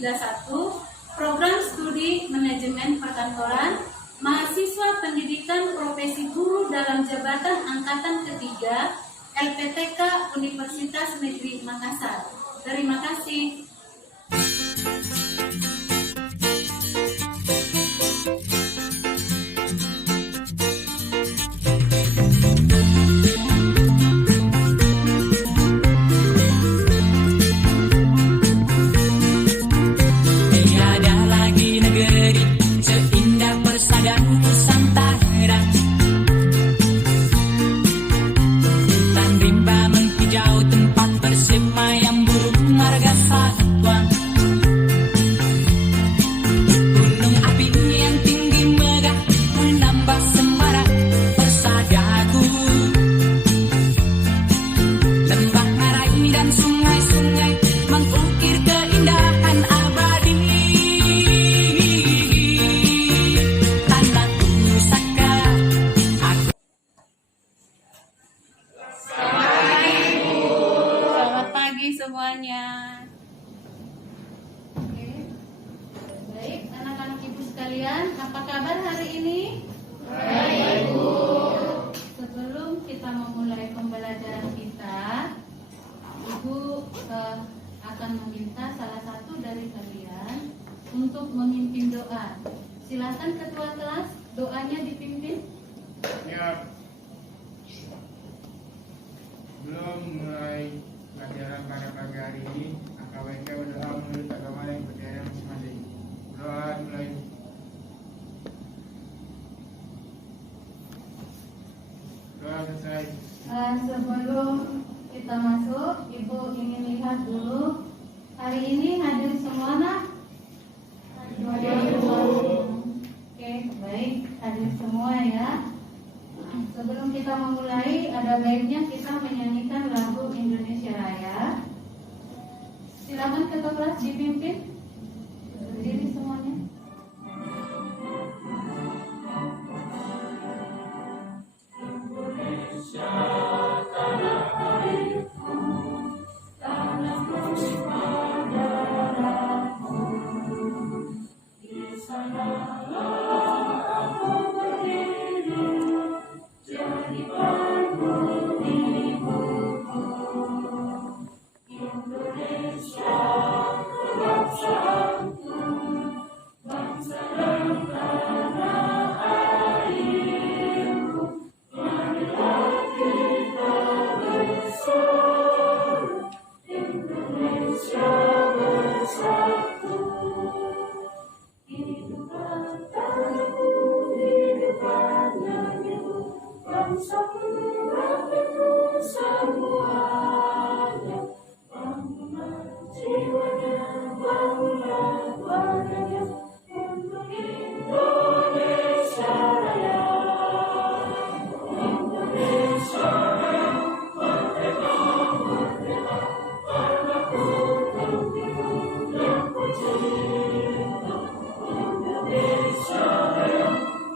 31, Program Studi Manajemen Perkantoran, Mahasiswa Pendidikan Profesi Guru dalam Jabatan Angkatan Ketiga, LPTK Universitas Negeri Makassar. Terima kasih. Semuanya. Oke. Baik, anak-anak ibu sekalian, apa kabar hari ini? Baik, Bu. Sebelum kita memulai pembelajaran kita, Ibu akan meminta salah satu dari kalian untuk memimpin doa. Silakan ketua kelas, doanya dipimpin. Ya. Belum mulai pelajaran pada pagi hari ini, AKWK berdoa menurut agama yang percaya masing-masing. Doa mulai. Doa selesai. Sebelum kita masuk, Ibu ingin lihat dulu hari ini hadir semua nak? Oke, baik, hadir semua ya. Sebelum kita memulai, ada baiknya kita menyanyikan lagu Indonesia Raya. Silakan ketua kelas dipimpin. Berdiri semuanya. Indonesia tanah airku, tanahku darahku, di sanalah aku berdiri. Jadi bangun ibuku, Indonesia kebangsaanku, bangsa dan tanah airku. Marilah kita bersatu, Indonesia bersatu. Hiduplah tanahku, hiduplah negeriku, bangsaku, rakyatku semuanya. Bangunlah jiwanya, bangunlah warganya, untuk Indonesia Raya. Indonesia Raya, merdeka, merdeka, tanahku, negeriku yang ku cinta. Indonesia Raya,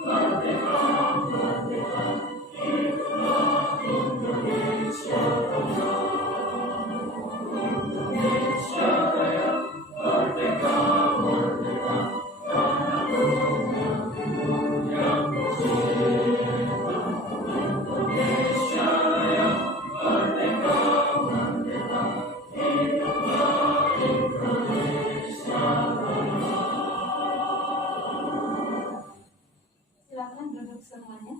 merdeka, merdeka, hiduplah Indonesia Raya. Indonesia Raya, merdeka, merdeka, tanahku, negeriku yang ku cinta. Indonesia Raya, merdeka, merdeka, hiduplah Indonesia Raya. Silakan duduk semuanya.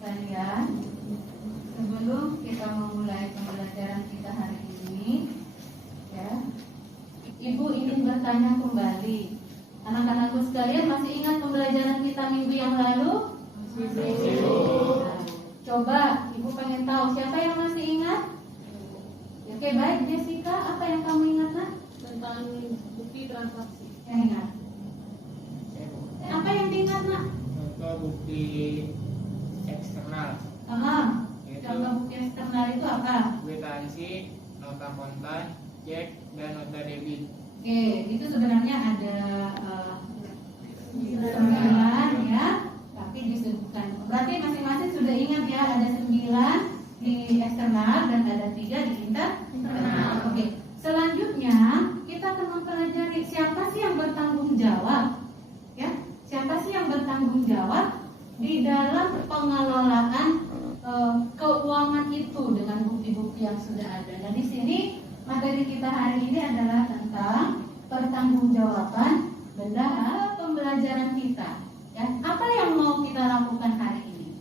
Sekalian, sebelum kita memulai pembelajaran kita hari ini, ya, Ibu ingin bertanya kembali. Anak-anakku sekalian, masih ingat pembelajaran kita minggu yang lalu? Nah, coba Ibu pengen tahu siapa yang masih ingat? Oke, baik. Jessica, apa yang kamu ingat nak? Tentang bukti transaksi. Yang ingat? Apa yang diingat nak? Contoh bukti eksternal. Contoh bukti eksternal itu apa? Kwitansi, nota kontan, cek, dan nota debit. Oke, itu sebenarnya ada 9 ya, tapi disebutkan. Berarti masing-masing sudah ingat ya, ada 9 di eksternal dan ada 3 di internal. Oke, di dalam pengelolaan keuangan itu dengan bukti-bukti yang sudah ada. Nah, di sini materi kita hari ini adalah tentang pertanggungjawaban bendahara pembelajaran kita. Ya, apa yang mau kita lakukan hari ini?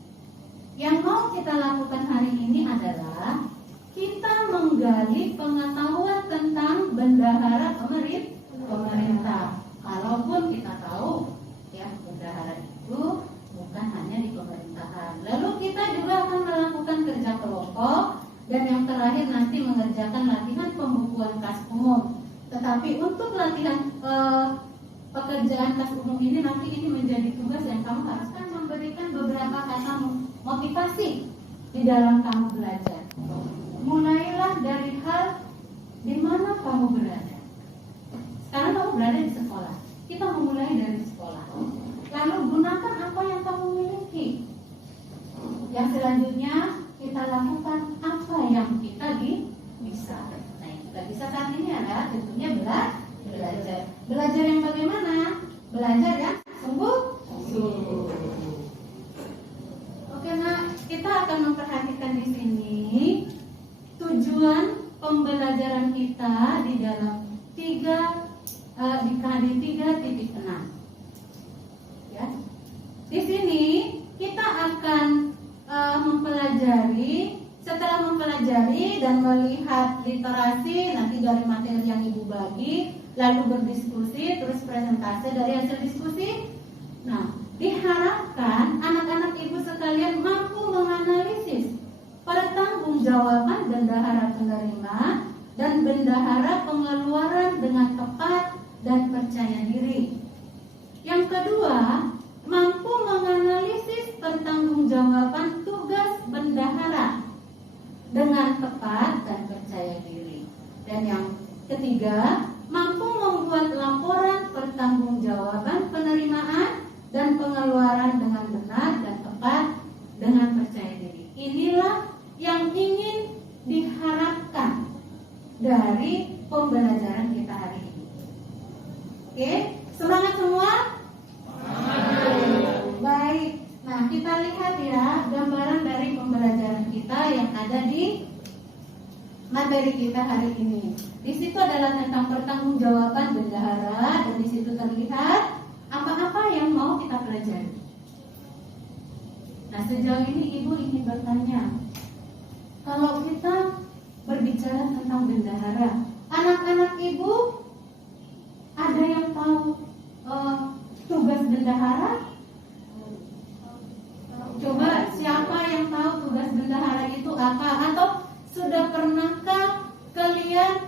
Yang mau kita lakukan hari ini adalah kita menggali pengetahuan tentang bendahara pemerintah. Kalaupun kita tahu ya bendahara itu bukan hanya di pemerintahan. Lalu kita juga akan melakukan kerja kelompok dan yang terakhir nanti mengerjakan latihan pembukuan kas umum. Tetapi untuk latihan pekerjaan kas umum ini nanti ini menjadi tugas yang kamu harus kan memberikan beberapa kata motivasi di dalam kamu belajar. Mulailah dari hal di mana kamu berada. Sekarang kamu berada di sekolah. Kita memulai dari sekolah. Lalu gunakan apa yang kamu miliki. Yang selanjutnya kita lakukan apa yang kita bisa. Nah, yang kita bisa saat ini adalah tentunya belajar. Belajar yang bagaimana? Belajar yang sungguh-sungguh. Oke, nah kita akan memperhatikan di sini tujuan pembelajaran kita di dalam tiga titik enam. Ya, di sini kita akan mempelajari. Setelah mempelajari dan melihat literasi nanti dari materi yang ibu bagi, lalu berdiskusi, terus presentase dari hasil diskusi. Nah, diharapkan anak-anak ibu sekalian mampu menganalisis pertanggungjawaban bendahara penerima dan bendahara pengeluaran dengan tepat dan percaya diri. Yang kedua, mampu menganalisis pertanggungjawaban tugas bendahara dengan tepat dan percaya diri. Dan yang ketiga, mampu membuat laporan pertanggungjawaban penerimaan dan pengeluaran dengan benar dan tepat dengan percaya diri. Inilah yang ingin diharapkan dari pembelajaran kita hari ini. Oke, semangat semua? Baik. Nah, kita lihat ya gambaran dari pembelajaran kita yang ada di materi kita hari ini. Di situ adalah tentang pertanggungjawaban bendahara dan di situ terlihat apa-apa yang mau kita pelajari. Nah, sejauh ini ibu ingin bertanya, kalau kita berbicara tentang bendahara, anak-anak ibu ada yang tahu tugas bendahara? Coba siapa yang tahu tugas bendahara itu apa? Atau sudah pernahkah kalian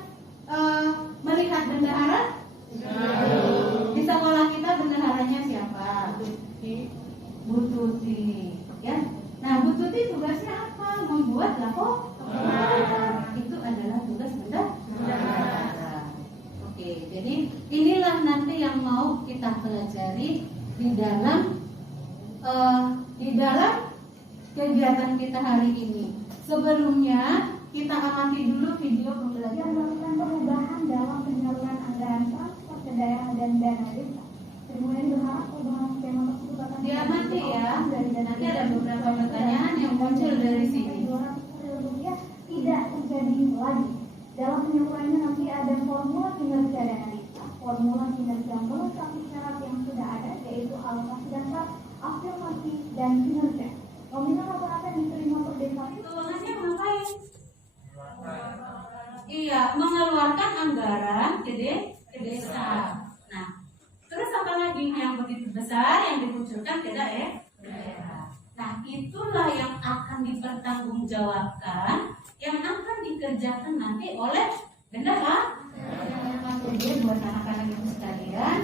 melihat bendahara? Di sekolah kita bendaharanya siapa? Bu Tuti. Ya. Nah, Bu Tuti tugasnya apa? Membuat laporan. Itu adalah tugas bendahara. Oke, jadi inilah nanti yang mau kita pelajari di dalam kegiatan kita hari ini. Sebelumnya kita amati dulu video pembelajaran. Melakukan perubahan dalam penyaluran anggaran transport ke daerah dan dana desa. Kemudian berharap perubahan skema tersebut akan diamati ya. Nanti ada beberapa pertanyaan yang muncul dari sini. Rupiah tidak terjadi lagi. Dalam penyalurannya nanti ada formula kinerja dana desa. Formula kinerja melengkapi syarat yang sudah ada, yaitu alokasi dasar, afirmasi, dan kinerja. Nominal rata-rata diterima per desa. Keuangannya ngapain? Iya, mengeluarkan anggaran ke desa. Nah, terus apa lagi yang begitu besar yang dimunculkan ke daerah? Nah, itulah yang akan dipertanggungjawabkan, yang akan dikerjakan nanti oleh bendahara. Jadi buat anak-anak ibu sekalian,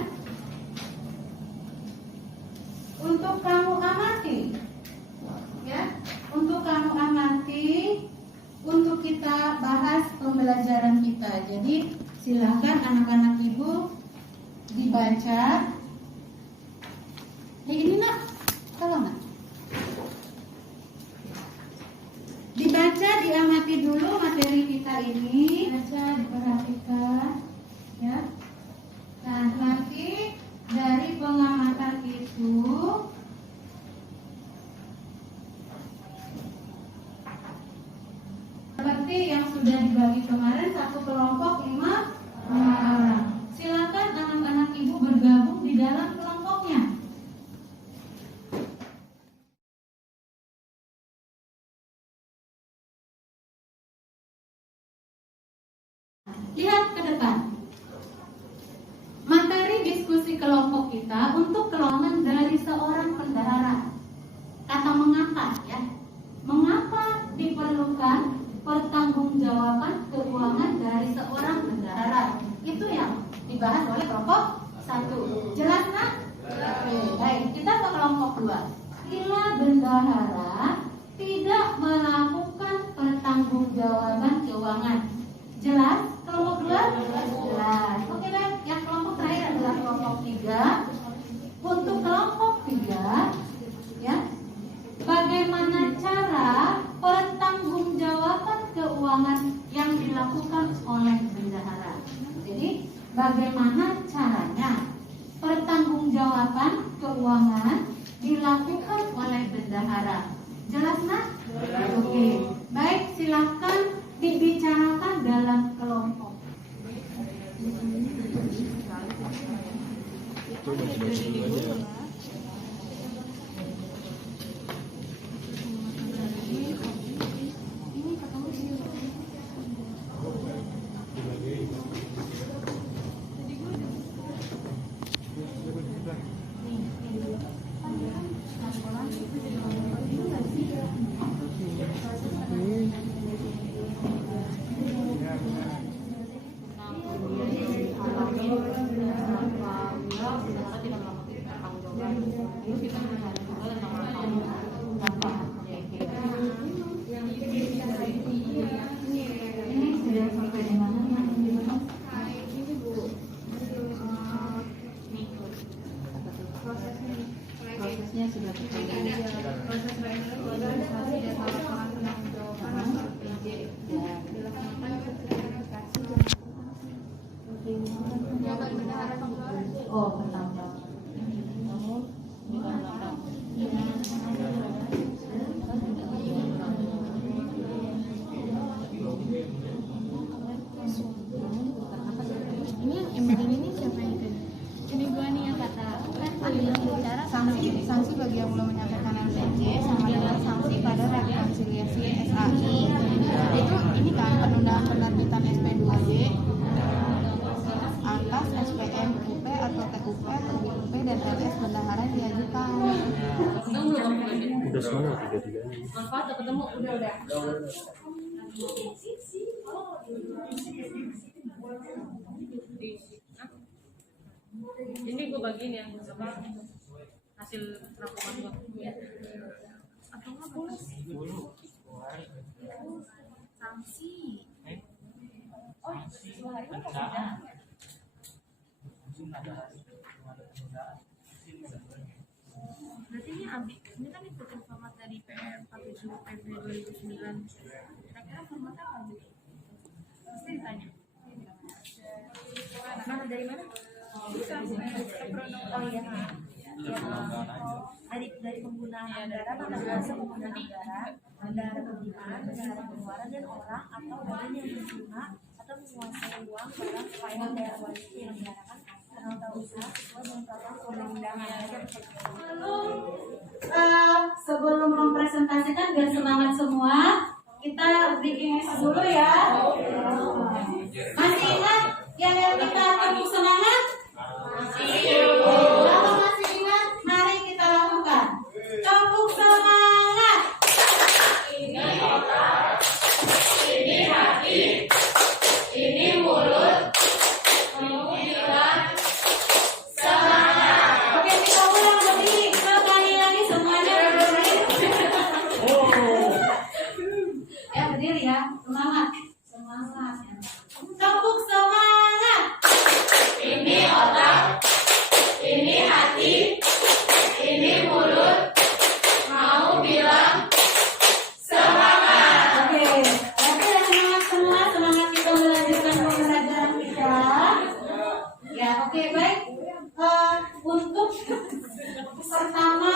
untuk kamu amati, ya, untuk kamu amati, untuk kita bahas pembelajaran kita. Jadi silakan anak-anak ibu dibaca. Ini nak, tolong nak. Dibaca, diamati dulu materi kita ini. Baca, diperhatikan, ya. Nah, nanti dari pengamatan itu dibahas oleh kelompok 1. Jelas nak? Oke, baik. Kita ke kelompok 2. Bila bendahara tidak melakukan pertanggungjawaban keuangan. Jelas? Kelompok 2? Jelas. Oke, baik. Yang kelompok terakhir adalah kelompok 3. Untuk kelompok 3, ya, bagaimana cara pertanggungjawaban keuangan yang dilakukan oleh bendahara. Jadi, bagaimana caranya pertanggungjawaban keuangan dilakukan oleh bendahara. Jelas nak? Oke. Baik, silahkan dibicarakan dalam kelompok. Prosesnya sudah proses oh, pertama. Ini yang embeding ini siapa yang itu? Ini gua nih yang kata kan bicara sanksi bagi yang belum menyampaikan LPJ sama dengan sanksi pada rekonsiliasi SAI. Itu ini kan penundaan penerbitan SP2D atas SPM UP atau TUP atau UP dan LS bendahara yang diajukan. Udah semua tiga-tiga. Manfaat udah ketemu, udah. Ini gue bagiin yang apa hasil rangkuman gue. Atau nggak boleh? Sanksi. Oh, 2 hari kan beda. Berarti ini Abi, ini kan ikutin format dari PR 47 PP 2009. Kira-kira formatnya apa Bu? Pasti ditanya. Mana dari mana? Oh iya. Dari penggunaan anggaran atau kuasa penggunaan anggaran, bendahara penerimaan, bendahara pengeluaran dan orang atau badan yang menerima atau menguasai uang barang supaya membayar wajib yang diarahkan penata usaha sesuai dengan peraturan perundang-undangan. Sebelum mempresentasikan biar semangat semua, kita bikin dulu ya. Masih ingat yang kita tepuk semangat? Kalau masih ingat, mari kita lakukan. Tepuk semangat. Ini otak, ini hati, ini mulut, bilang semangat. Oke, kita ulang berdiri. Sekali lagi semuanya berdiri. Ya berdiri ya, semangat. Semangat. Tepuk semangat. Ini otak, ini hati, ini mulut, mau bilang semangat. Oke, berarti ada semangat semua, semangat kita melanjutkan pembelajaran kita. Ya, oke, baik. Untuk pertama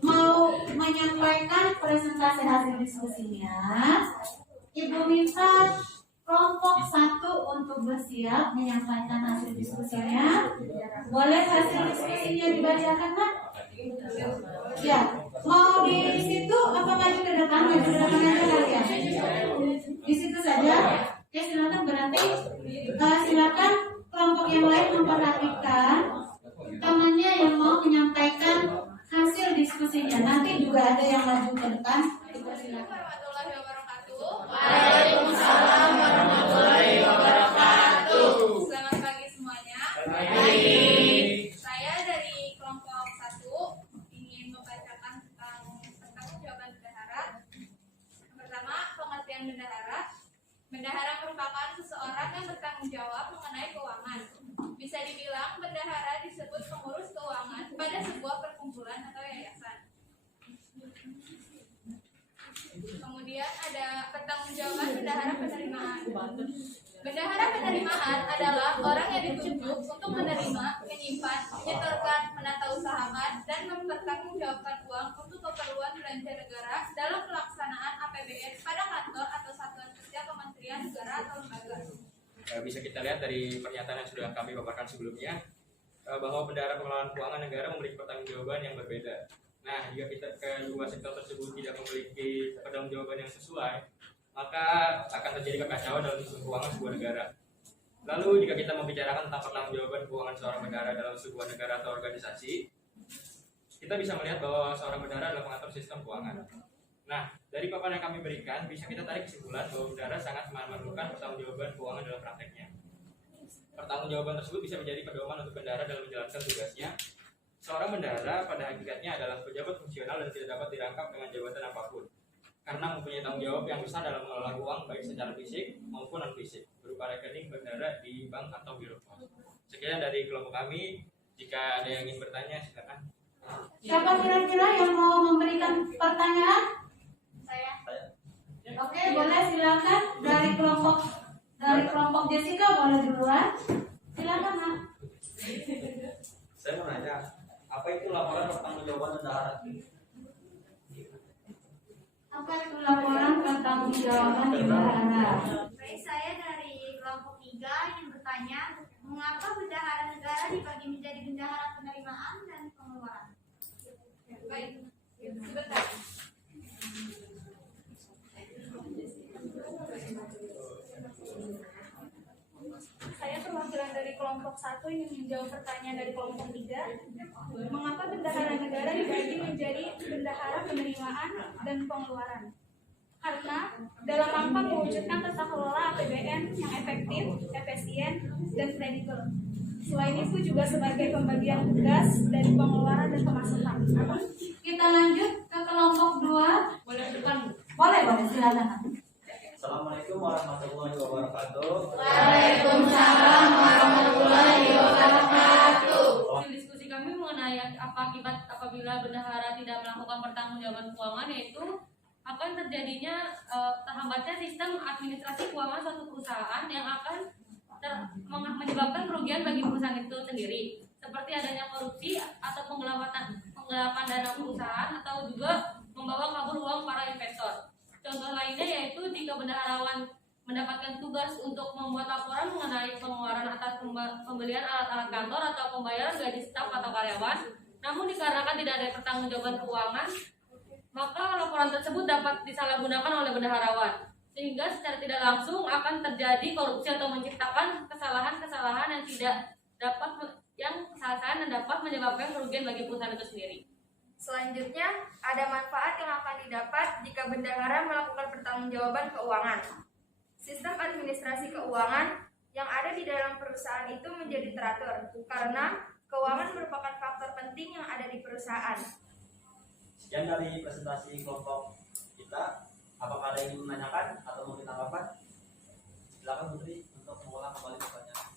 mau menyampaikan presentasi hasil diskusinya, Ibu minta kelompok 1 untuk bersiap menyampaikan hasil diskusinya. Boleh hasil diskusinya dibacakan, Pak? Ya, mau di situ apa maju ke depan? Maju ke depan aja kali ya. Di situ saja. Oke, silakan. Berarti silakan kelompok yang lain memperhatikan temannya yang mau menyampaikan hasil diskusinya. Nanti juga ada yang maju ke depan. Silakan. Waalaikumsalam warahmatullahi wabarakatuh. Selamat pagi bisa dibilang bendahara disebut pengurus keuangan pada sebuah perkumpulan atau yayasan. Kemudian ada pertanggungjawaban bendahara penerimaan. Bendahara penerimaan adalah orang yang ditunjuk untuk menerima, menyimpan, menyetorkan, menata usahakan, dan mempertanggungjawabkan uang untuk keperluan belanja negara dalam pelaksanaan APBN pada kantor atau satuan kerja Kementerian Negara atau lembaga. Bisa kita lihat dari pernyataan yang sudah kami paparkan sebelumnya bahwa bendahara pengelolaan keuangan negara memiliki pertanggungjawaban yang berbeda. Nah, jika kita kedua sektor tersebut tidak memiliki pertanggungjawaban yang sesuai, maka akan terjadi kekacauan dalam sistem keuangan sebuah negara. Lalu, jika kita membicarakan tentang pertanggungjawaban keuangan seorang bendahara dalam sebuah negara atau organisasi, kita bisa melihat bahwa seorang bendahara adalah pengatur sistem keuangan. Nah, dari paparan yang kami berikan, bisa kita tarik kesimpulan bahwa bendahara sangat memerlukan pertanggungjawaban keuangan dalam prakteknya. Pertanggungjawaban tersebut bisa menjadi pedoman untuk bendahara dalam menjalankan tugasnya. Seorang bendahara pada hakikatnya adalah pejabat fungsional dan tidak dapat dirangkap dengan jabatan apapun, karena mempunyai tanggung jawab yang besar dalam mengelola uang baik secara fisik maupun non fisik berupa rekening bendahara di bank atau biro pos. Sekian dari kelompok kami. Jika ada yang ingin bertanya, silakan. Siapa kira-kira yang mau memberikan pertanyaan? Saya. Oke, boleh silakan dari kelompok Jessica boleh duluan. Silakan, Nak. Saya mau nanya, apa itu laporan pertanggungjawaban bendahara? Apa itu laporan pertanggungjawaban bendahara? Baik, saya dari kelompok 3 yang bertanya, mengapa bendahara negara dibagi menjadi bendahara penerimaan dan pengeluaran? Baik, sebentar. Saya perwakilan dari kelompok 1 yang menjawab pertanyaan dari kelompok 3. Mengapa bendahara negara dibagi menjadi bendahara penerimaan dan pengeluaran? Karena dalam rangka mewujudkan tata kelola APBN yang efektif, efisien, dan kredibel. Selain itu juga sebagai pembagian tugas dari pengeluaran dan pemasukan. Kita lanjut ke kelompok 2. Boleh depan? Boleh, silakan. Assalamualaikum warahmatullahi wabarakatuh. Waalaikumsalam warahmatullahi wabarakatuh. Diskusi kami mengenai apa akibat apabila bendahara tidak melakukan pertanggungjawaban keuangan, yaitu akan terjadinya terhambatnya sistem administrasi keuangan suatu perusahaan yang akan menyebabkan kerugian bagi perusahaan itu sendiri, seperti adanya korupsi atau penggelapan dana perusahaan atau juga membawa kabur uang para investor. Contoh lainnya yaitu jika bendaharawan mendapatkan tugas untuk membuat laporan mengenai pengeluaran atas pembelian alat-alat kantor atau pembayaran gaji staf atau karyawan, namun dikarenakan tidak ada pertanggungjawaban keuangan, maka laporan tersebut dapat disalahgunakan oleh bendaharawan, sehingga secara tidak langsung akan terjadi korupsi atau menciptakan kesalahan-kesalahan yang dapat menyebabkan kerugian bagi perusahaan itu sendiri. Selanjutnya, ada manfaat yang akan didapat jika bendahara melakukan pertanggungjawaban keuangan. Sistem administrasi keuangan yang ada di dalam perusahaan itu menjadi teratur, karena keuangan merupakan faktor penting yang ada di perusahaan. Sekian dari presentasi kelompok kita. Apakah ada yang ingin menanyakan atau mungkin tanggapan? Silakan Putri untuk mengulang kembali pertanyaan.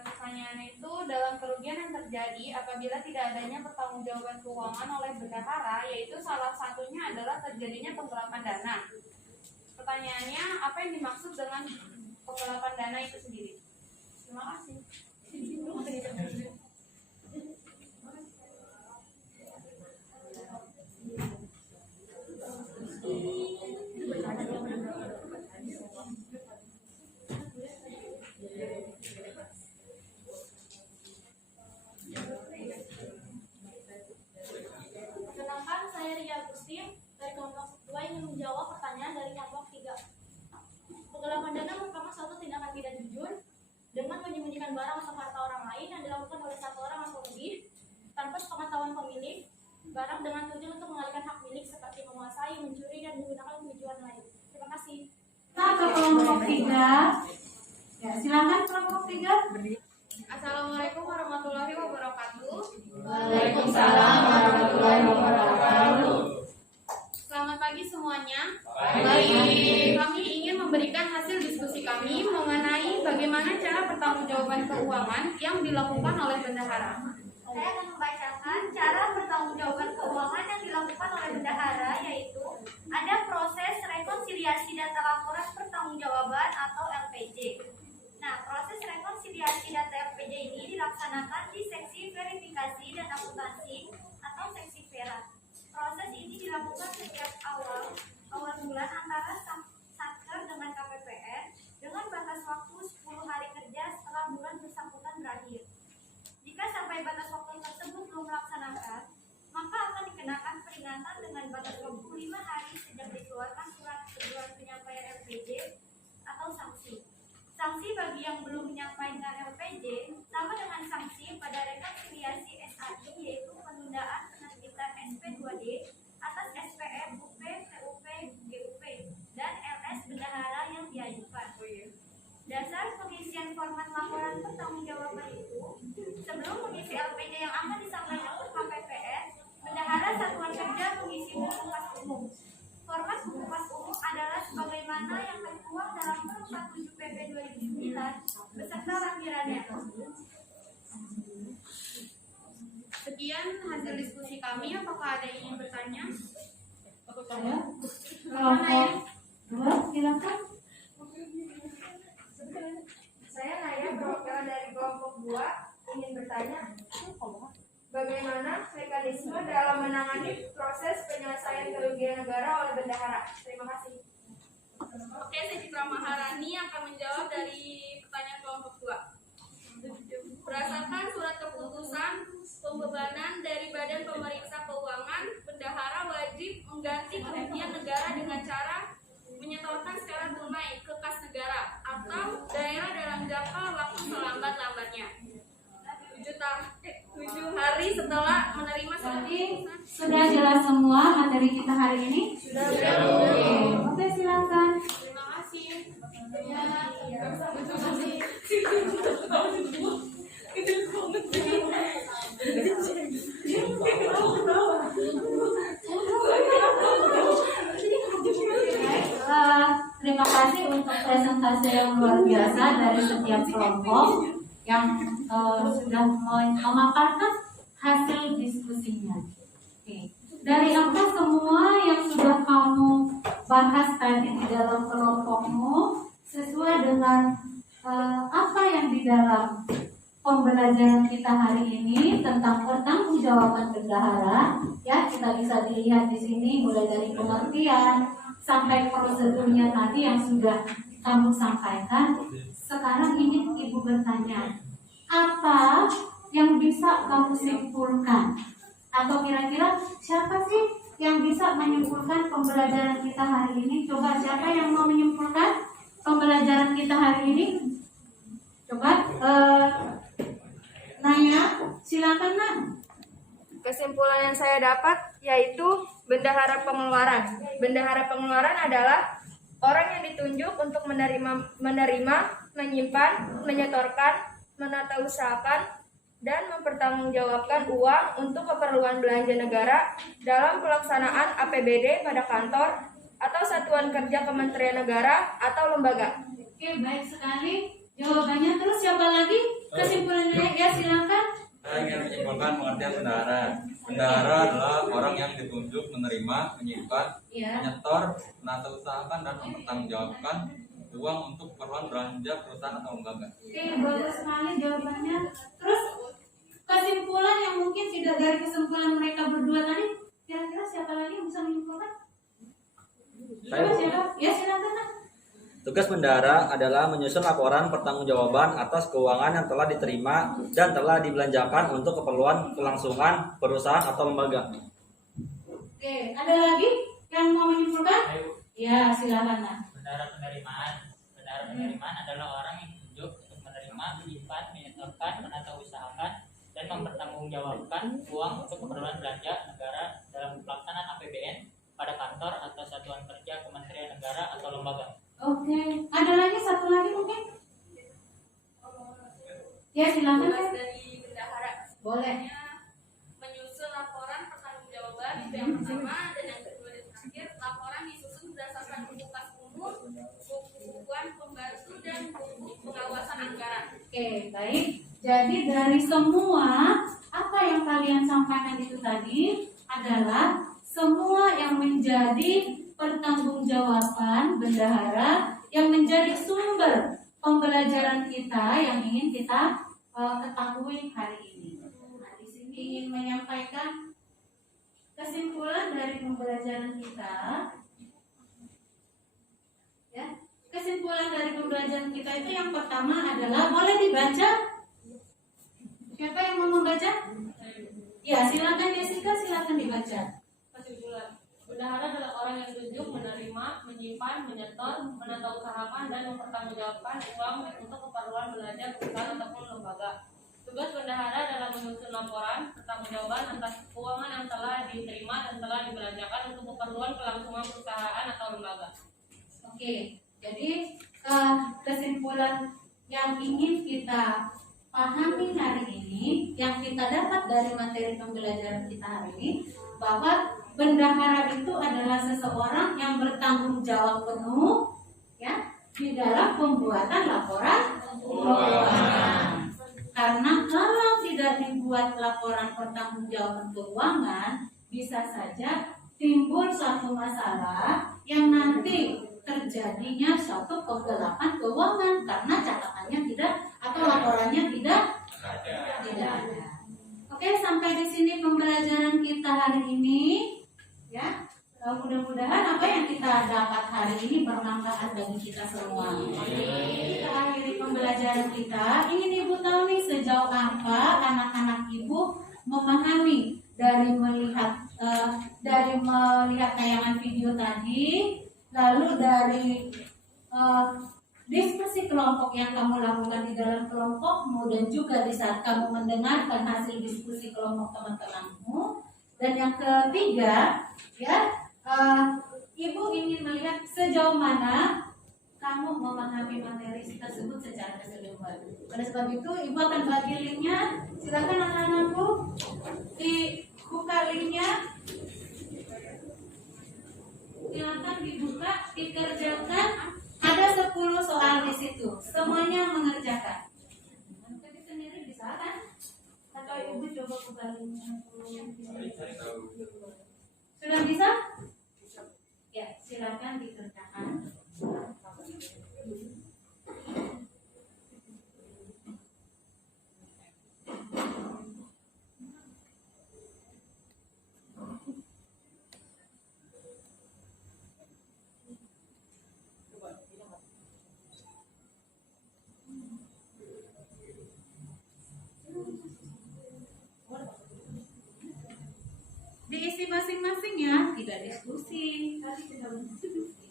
Pertanyaan itu, dalam kerugian yang terjadi apabila tidak adanya pertanggungjawaban keuangan oleh bendahara, yaitu salah satunya adalah terjadinya penggelapan dana. Pertanyaannya, apa yang dimaksud dengan penggelapan dana itu sendiri? Terima kasih. Sedangkan saya Ria Agustin dari kelompok 2 ingin menjawab pertanyaan dari kelompok 3. Penggelapan dana merupakan suatu tindakan tidak jujur dengan menyembunyikan barang atau harta orang lain yang dilakukan oleh satu orang atau lebih tanpa sepengetahuan pemilik barang dengan tujuan untuk mengalihkan hak milik seperti menguasai, mencuri, dan menggunakan tujuan lain. Terima kasih. Nah, ke kelompok 3. Ya, silakan kelompok 3. Assalamualaikum warahmatullahi wabarakatuh. Waalaikumsalam warahmatullahi wabarakatuh. Selamat pagi semuanya. Baik. Kami ingin memberikan hasil diskusi kami mengenai bagaimana bagaimana cara pertanggungjawaban keuangan yang dilakukan oleh bendahara? Saya akan membacakan cara pertanggungjawaban keuangan yang dilakukan oleh bendahara, yaitu ada proses rekonsiliasi data laporan pertanggungjawaban atau LPJ. Nah, proses rekonsiliasi data LPJ ini dilaksanakan di seksi verifikasi dan akuntansi atau seksi vera. Proses ini dilakukan setiap awal bulan antara Satker dengan KPPN dengan batas waktu 10 hari kerja setelah bulan bersangkutan berakhir. Jika sampai batas waktu tersebut belum melaksanakan, maka akan dikenakan peringatan dengan batas waktu 5 hari sejak dikeluarkan surat teguran penyampaian LPJ atau sanksi. Sanksi bagi yang belum menyampaikan LPJ sama dengan sanksi pada rekonsiliasi SAI, yaitu penundaan penerbitan SP2D atas SPF, UP, PUP, GUP, dan LS bendahara yang diajukan. Dasar pengisian format laporan pertanggungjawaban itu, sebelum mengisi LPJ yang akan disampaikan ke KPPN, bendahara satuan kerja mengisi buku pas umum. Format buku pas umum adalah sebagaimana yang tertuang dalam Perpres 47 PP 2009 beserta lampirannya. Sekian hasil diskusi kami. Apakah ada yang ingin bertanya? Saya kelompok 2, silakan. Saya Naya, perwakilan dari kelompok 2, ingin bertanya, bagaimana mekanisme dalam menangani proses penyelesaian kerugian negara oleh bendahara? Terima kasih. Oke, saya Citra Maharani akan menjawab dari pertanyaan kelompok 2. Berdasarkan surat keputusan pembebanan dari Badan Pemeriksa Keuangan, bendahara wajib mengganti kerugian negara dengan cara menyetorkan secara tunai ke kas negara atau daerah dalam jangka waktu selambat-lambatnya 7 hari setelah menerima surat keputusan. Sudah jelas semua materi kita hari ini? Sudah. Oke, silakan. Terima kasih. Terima kasih untuk presentasi yang luar biasa dari setiap kelompok yang sudah memaparkan hasil diskusinya. Oke. Dari apa semua yang sudah kamu bahas tadi di dalam kelompokmu sesuai dengan apa yang di dalam pembelajaran kita hari ini tentang pertanggungjawaban bendahara, ya kita bisa dilihat di sini mulai dari pengertian sampai prosedurnya tadi yang sudah kamu sampaikan. Sekarang ini Ibu bertanya, apa yang bisa kamu simpulkan? Atau kira-kira siapa sih yang bisa menyimpulkan pembelajaran kita hari ini? Coba siapa yang mau menyimpulkan pembelajaran kita hari ini? Coba Naya, silakan Nak. Kesimpulan yang saya dapat yaitu bendahara pengeluaran. Bendahara pengeluaran adalah orang yang ditunjuk untuk menerima, menyimpan, menyetorkan, menatausahakan, dan mempertanggungjawabkan uang untuk keperluan belanja negara dalam pelaksanaan APBD pada kantor atau satuan kerja Kementerian Negara atau lembaga. Oke, baik sekali jawabannya. Terus siapa lagi kesimpulannya? Ya, silakan. Saya ingin menyimpulkan pengertian bendahara. Bendahara adalah orang yang ditunjuk menerima, menyimpan, menyetor, menatausahakan, dan mempertanggungjawabkan uang untuk keperluan belanja perusahaan atau lembaga. Oke, bagus sekali jawabannya. Terus kesimpulan yang mungkin tidak dari kesimpulan mereka berdua tadi, kira-kira siapa lagi yang bisa menyimpulkan? Siapa? Ya, silakan Nak. Tugas bendahara adalah menyusun laporan pertanggungjawaban atas keuangan yang telah diterima dan telah dibelanjakan untuk keperluan kelangsungan perusahaan atau lembaga. Oke, ada lagi yang mau menyimpulkan? Ya, silakan Nak. Bendahara penerimaan adalah orang yang ditunjuk untuk menerima, menyimpan, menyetorkan, menatausahakan, dan mempertanggungjawabkan uang untuk keperluan belanja negara dalam pelaksanaan APBN pada kantor atau satuan kerja Kementerian Negara atau lembaga. Oke, ada lagi satu lagi mungkin? Ya, silakan. Dari bendahara. Boleh. Menyusun laporan pertanggungjawaban itu yang pertama, dan yang kedua dan terakhir, laporan disusun berdasarkan buku kas umum, buku bukuan pembantu, dan buku pengawasan Oke, baik. Jadi dari semua apa yang kalian sampaikan itu tadi adalah semua yang menjadi pertanggungjawaban bendahara yang menjadi sumber pembelajaran kita yang ingin kita ketahui hari ini. Nah, di sini ingin menyampaikan kesimpulan dari pembelajaran kita. Ya, kesimpulan dari pembelajaran kita itu yang pertama adalah boleh dibaca. Siapa yang mau membaca? Ya, silakan Jessica, silakan dibaca. Kesimpulan. Bendahara adalah orang yang ditunjuk menerima, menyimpan, menyetor, menatausahakan dan mempertanggungjawabkan uang untuk keperluan belajar perusahaan ataupun lembaga. Tugas bendahara adalah menyusun laporan pertanggungjawaban atas keuangan yang telah diterima dan telah dibelanjakan untuk keperluan kelangsungan perusahaan atau lembaga. Oke, jadi kesimpulan yang ingin kita pahami hari ini, yang kita dapat dari materi pembelajaran kita hari ini, bahwa bendahara itu adalah seseorang yang bertanggung jawab penuh ya di dalam pembuatan laporan keuangan. Karena kalau tidak dibuat laporan pertanggungjawaban keuangan, bisa saja timbul suatu masalah yang nanti terjadinya suatu kegelapan keuangan karena catatannya tidak atau laporannya tidak ada. Oke, sampai di sini pembelajaran kita hari ini. Ya, mudah-mudahan apa yang kita dapat hari ini bermanfaat bagi kita semua. Kita akhiri pembelajaran kita. Ingin Ibu tahu nih sejauh apa anak-anak Ibu memahami dari melihat tayangan video tadi, lalu dari diskusi kelompok yang kamu lakukan di dalam kelompokmu dan juga di saat kamu mendengarkan hasil diskusi kelompok teman-temanmu. Dan yang ketiga, ya, Ibu ingin melihat sejauh mana kamu memahami materi tersebut secara keseluruhan. Pada sebab itu, Ibu akan bagi linknya. Silakan anak-anakku dibuka linknya. Silakan dibuka, dikerjakan. Ada 10 soal di situ. Semuanya mengerjakan. Tapi sendiri bisa kan? Atau Ibu coba buka linknya? Sudah bisa? Ya, silakan dikerjakan. Diisi masing-masing ya, tidak diskusi. Tadi sudah berdiskusi.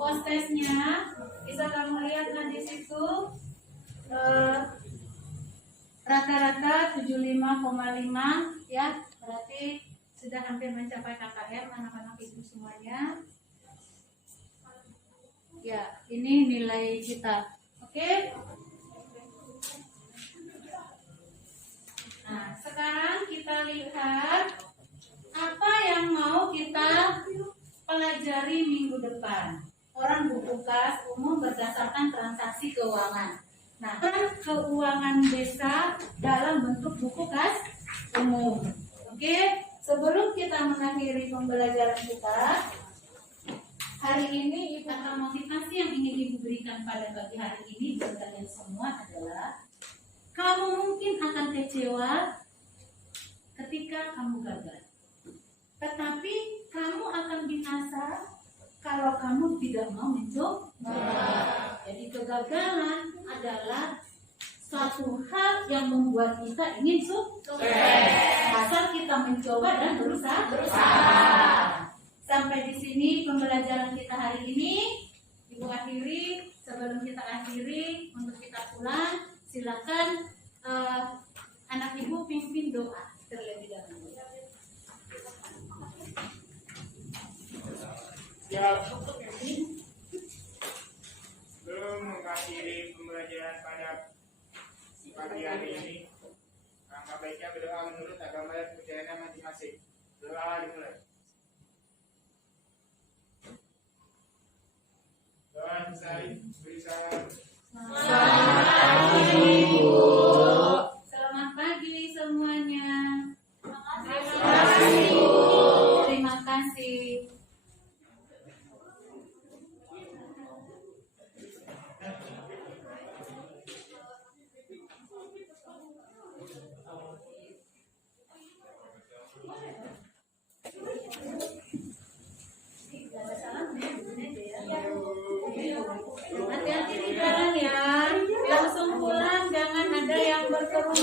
Prosesnya bisa kamu lihat nah di situ rata-rata 75,5 ya, berarti sudah hampir mencapai KKM anak-anak ibu semuanya. Ya, ini nilai kita. Oke? Nah, sekarang kita lihat apa yang mau kita pelajari minggu depan. Orang buku kas umum berdasarkan transaksi keuangan. Nah, keuangan desa dalam bentuk buku kas umum. Oke, sebelum kita mengakhiri pembelajaran kita, hari ini kata motivasi yang ingin Ibu berikan pada pagi hari ini buat kalian semua adalah kamu mungkin akan kecewa ketika kamu gagal. Tetapi kamu akan binasa kalau kamu tidak mau mencoba. Jadi kegagalan adalah suatu hal yang membuat kita ingin sukses. Asal kita mencoba dan berusaha. Sampai di sini pembelajaran kita hari ini. Ibu akhiri. Sebelum kita akhiri, untuk kita pulang, silakan anak ibu pimpin doa terlebih dahulu. Ya, sebelum mengakhiri pembelajaran pada pagi hari ini, langkah baiknya berdoa menurut agama dan kepercayaan masing-masing. Doa dimulai. Doa bersama. Selamat pagi, Bu. Selamat pagi semuanya. Terima kasih, Bu. Terima kasih. Hati-hati di jalan ya. Langsung pulang, jangan ada yang berkerumun.